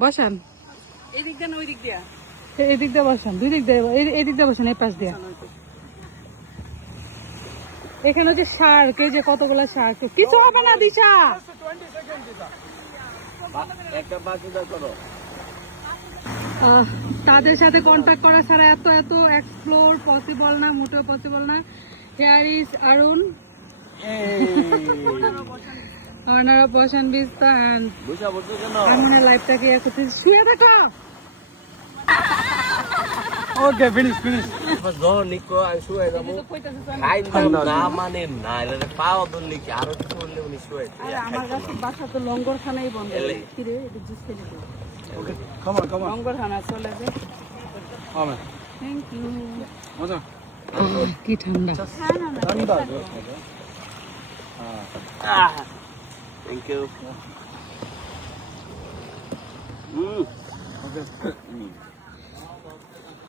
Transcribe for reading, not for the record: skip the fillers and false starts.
বসান এদিক দিয়ে না ওই দিক দিয়ে? এদিক দিয়ে বসান, দুই দিক দিয়ে, এদিক দিয়ে বসান, এই পাশ দিয়ে। এখানে যে শার্ক, এই যে কতগুলা শার্ক, কিছু হবে না দিশা। তাদের সাথে কন্ট্যাক্ট করা ছাড়া এত এক্সপ্লোর পসিবল না, মোটেও পসিবল না। Here is Arun, owner of Ocean Vista and আমার লাইফটাকে একটু শুয়ে থাকো। ওকে, ফিনিশ। নিকো আমি শুয়ে যাবো। না মানে না, এটা পাও ধরলে কি আরো কিছু বললে উনি শুয়ে। আমার কাছে বাসা তো লঙ্গরখানাই বন্ধ। কিরে এটা জুস খেলে তো ওকে, কাম অন। লঙ্গরখানা চলে যায়। আমেন। Thank you. মজা। কি ঠান্ডা। ঠান্ডা। Thank you. ওকে।